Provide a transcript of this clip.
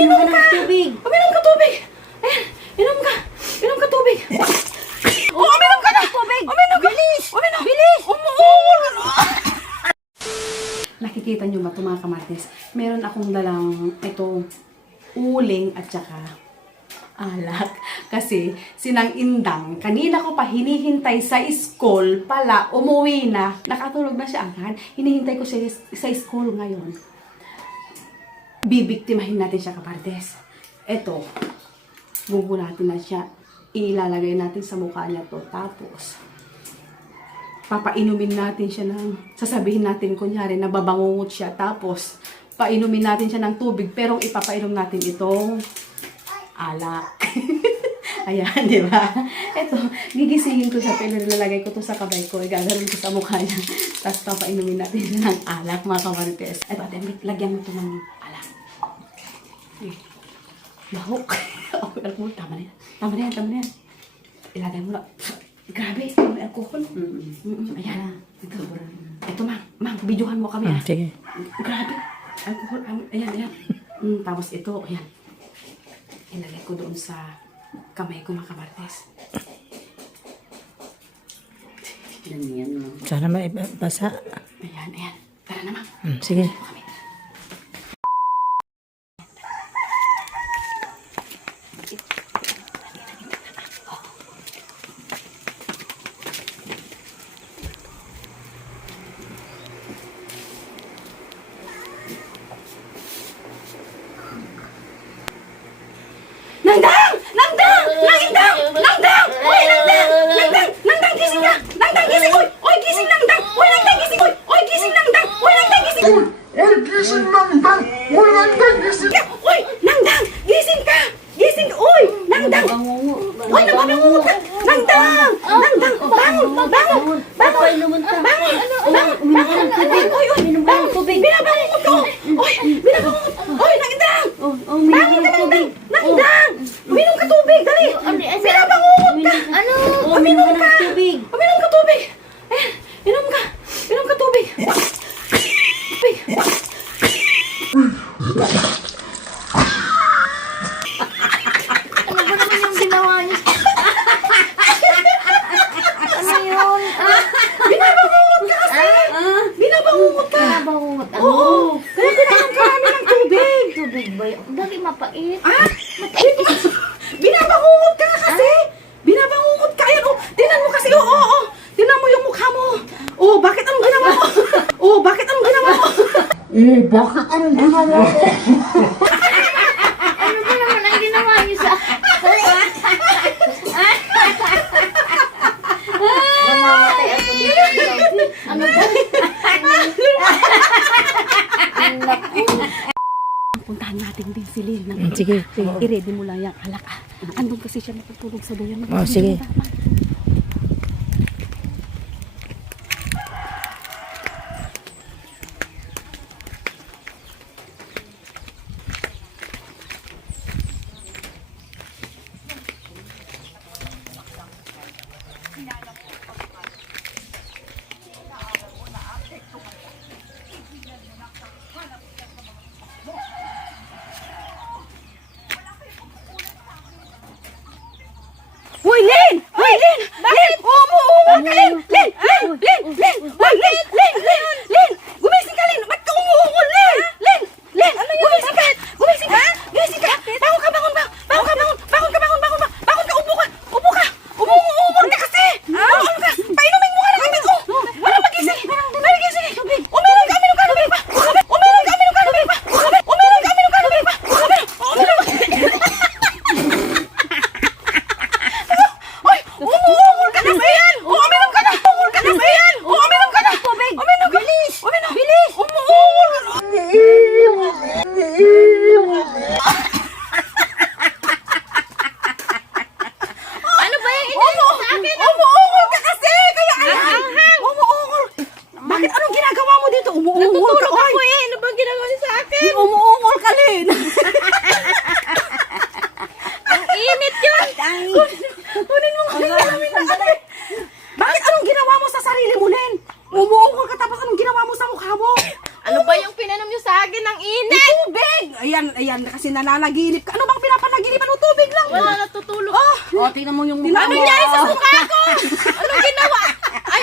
Uminom ka! tubig. Uminom ka tubig! Ayan, inom ka! Inom ka tubig! Oh, uminom ka na! Tubig! Uminom ka! Bilis! Uminom! Bilis! Umuul! Nakikita nyo ba ito mga kamatis? Meron akong dalang ito uling at saka alak. Kasi sinang indang, kanina ko pa hinihintay sa school pala, umuwi na. Nakatulog na siya agad. Hinihintay ko siya sa school ngayon. Bibiktimahin natin siya kapartes. Ito, bubulatin na siya. Ilalagay natin sa mukha niya to. Tapos, papainumin natin siya ng, sasabihin natin kunyari na babangungot siya. Tapos, painumin natin siya ng tubig. Pero ipapainom natin itong alak. Ayan, di ba? Ito, gigisingin ko siya, pero nilalagay ko to sa kabay ko, igaganon ko sa mukha niya. Tapos papainumin natin ng alak, mga kamarites. Ito, ate, lagyan mo to ng na yan, tama na yan. Ilagay mo na. Grabe, may alcohol. Mm-mm. Ayan. Ito. Ito, ma'am. Ma'am, videohan mo kami. ah. Sige. Grabe. Alcohol. Ayan, ayan. Mm, tapos ito, ayan. Ilagay ko doon sa kamay ko, mga no. Sana may basa. Ayan, ayan. Tara na, ma'am. Hmm, sige. Oy, Nandang! Gising ka! Gising! Oy, Nandang! Oy, nababangungot ka! Nandang! Nandang! Bangon! Bangon! Bangon! Bangon! Bangon! Bangon! Bangon! Oy, oy! Bangon! Tubig! Binabangungot ko! Oy! Binabangungot! Oy, Nandang! Oh, oh, Bangon ka, Nandang! Nandang! Uminom ka tubig! Dali! Binabangungot ka! Ano? Uminom ka! tubig. Uminom ka tubig! Ayan! Inom ka! Inom ka tubig! Tubig! Ano ba naman yung ginawa niyo? ano yun? Binabangungot ka kasi! Binabangungot ka! Nabangungot ako. Oo! Kaya kailangan ka namin ng tubig! Tubig ba yun? Dali mapait. Ah! Binabangungot ka kasi! Binabangungot ka! Ayan, oh! Tinan mo kasi! Oo, oo, oo! Tinan mo yung mukha mo! Oh, bakit anong ginawa mo? Oh, bakit anong ginawa mo? Oh, bakit anong ginawa mo? Ano ba naman ang ginawa niyo sa... Namamatay ako dito. Ano ba? Puntahan natin din si Lil. Mm, sige, sige. I-ready mo lang yung alak ah. Andun kasi siya natutulog sa bayan. Oh, sige. Hoy, ano ba yung inaano sa akin? Umuungol ka kasi! Kaya ayan! Umuungol! Bakit anong ginagawa mo dito? Umuungol ka! Natutulog ako oy. eh! Ano ba ginagawa niya sa akin? Umuungol ka, Lin! Ang init yun! Kunin mo nga namin na! Bakit anong ginawa mo sa sarili mo, Lin? Umuungol init! Tubig! Ayan, ayan, kasi nananaginip ka. Ano bang pinapanaginipan mo? Tubig lang. Wala, natutulog. Oh, oh tingnan mo yung mukha ano mo. Ano nangyari sa oh. mukha ko? Anong ginawa? Ay,